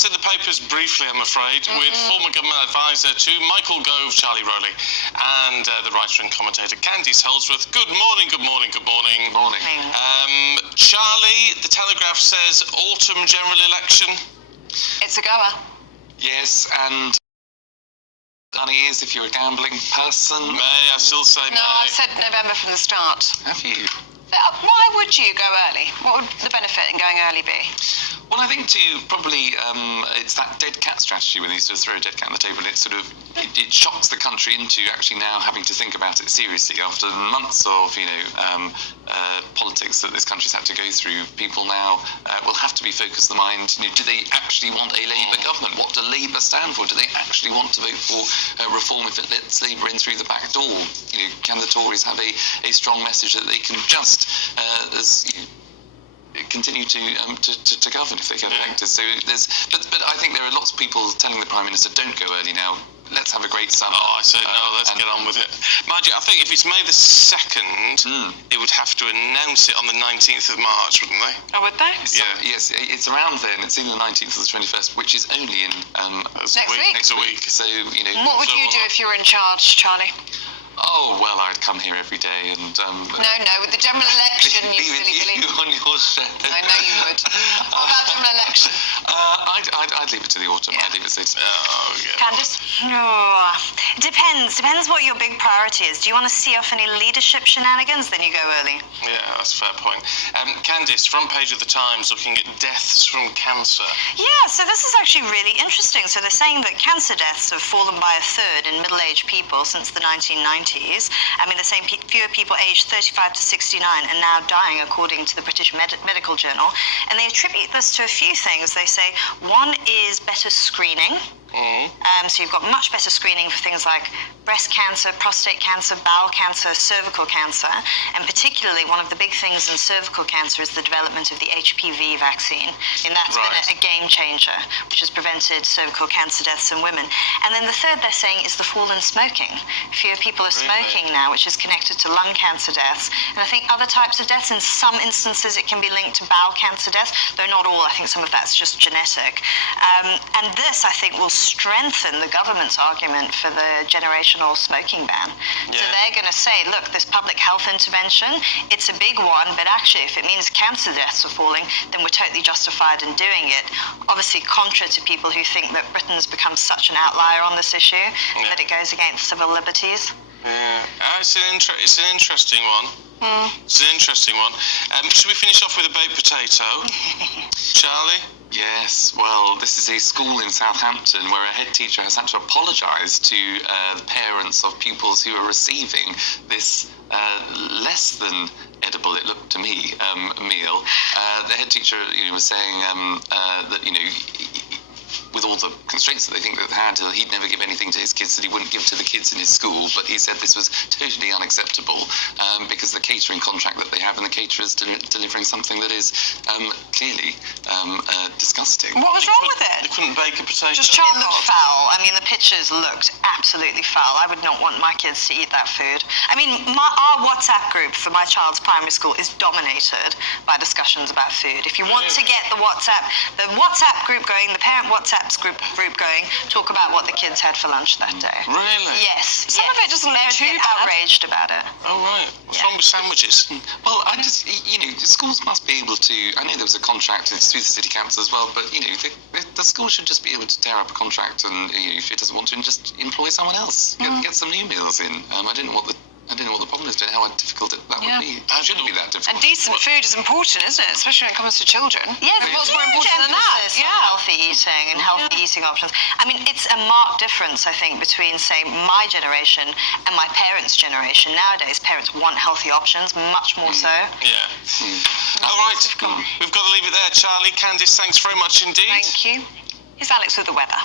was in the papers briefly, I'm afraid, with former government advisor to Michael Gove, Charlie Rowley, and the writer and commentator Candice Holdsworth. Good morning, good morning, good morning. Good morning. Charlie, the Telegraph says autumn general election. It's a goer. Yes, and sunny is if you're a gambling person. May, I still say No, May. I've said November from the start. Have you? Why would you go early? What would the benefit in going early be? Well, I think it's that dead cat strategy when you sort of throw a dead cat on the table, and it sort of it shocks the country into actually now having to think about it seriously after months of politics that this country's had to go through. People now will have to be focused the mind. Do they actually want a Labour government? What do Labour stand for? Do they actually want to vote for reform if it lets Labour in through the back door? Can the Tories have a strong message that they can just continue to govern if they get elected? So but I think there are lots of people telling the Prime Minister, don't go early now. Let's have a great summer. Oh, I say no, let's get on with it. Mind you, I think if it's May the 2nd, they would have to announce it on the 19th of March, wouldn't they? Oh, would they? So, yes, it's around then. It's either the 19th or the 21st, which is only in Next week. Next week. So, What would you do if you were in charge, Charlie? Oh, well, I'd come here every day and... No, with the general election, you silly Billy. on your show. I know you would. What about general election? I'd leave it to the autumn. Yeah. I'd leave it to Candice? Oh, depends what your big priority is. Do you want to see off any leadership shenanigans? Then you go early. Yeah, that's a fair point. Candice, front page of the Times, looking at deaths from cancer. Yeah, so this is actually really interesting. So they're saying that cancer deaths have fallen by a third in middle-aged people since the 1990s. I mean, they're saying fewer people aged 35 to 69 are now dying, according to the British Medical Journal. And they attribute this to a few things. They say one is better screening. So you've got much better screening for things like breast cancer, prostate cancer, bowel cancer, cervical cancer, and particularly one of the big things in cervical cancer is the development of the HPV vaccine, and that's been a game changer, which has prevented cervical cancer deaths in women. And then the third they're saying is the fall in smoking. Fewer people are smoking now, which is connected to lung cancer deaths, and I think other types of deaths. In some instances it can be linked to bowel cancer deaths, though not all. I think some of that's just genetic. And this, I think, will strengthen the government's argument for the generational smoking ban. So they're going to say, look, this public health intervention, it's a big one, but actually if it means cancer deaths are falling, then we're totally justified in doing it. Obviously contra to people who think that Britain's become such an outlier on this issue, that it goes against civil liberties. Yeah, it's an interesting one. It's an interesting one. Should we finish off with a baked potato? Charlie? Yes, well, this is a school in Southampton where a head teacher has had to apologise to the parents of pupils who are receiving this less than edible, it looked to me, meal. The head teacher was saying that, with all the constraints that they think they've had, he'd never give anything to his kids that he wouldn't give to the kids in his school, but he said this was totally unacceptable because the catering contract that they have, and the caterers delivering something that is clearly disgusting. What was wrong with it? They couldn't bake a potato. Just It looked foul. I mean, the pictures looked absolutely foul. I would not want my kids to eat that food. I mean, our WhatsApp group for my child's primary school is dominated by discussions about food. If you want to get the WhatsApp group going, the parent WhatsApp group going, talk about what the kids had for lunch that day. Really? Yes. Some of it doesn't look Parents too get bad. outraged about it. Oh, right. What's wrong with sandwiches? Well, I just, schools must be able to, I know there was a contract, it's through the city council as well, but, the school should just be able to tear up a contract and, if it doesn't want to, and just employ someone else. Get some new meals in. I don't know what the problem is, how difficult that would be. It shouldn't be that difficult. And decent food is important, isn't it? Especially when it comes to children. Yes, What's more important than that? Healthy eating and healthy eating options. I mean, it's a marked difference, I think, between, say, my generation and my parents' generation. Nowadays, parents want healthy options, much more so. Yeah. All right. We've got to leave it there, Charlie. Candice, thanks very much indeed. Thank you. Here's Alex with the weather.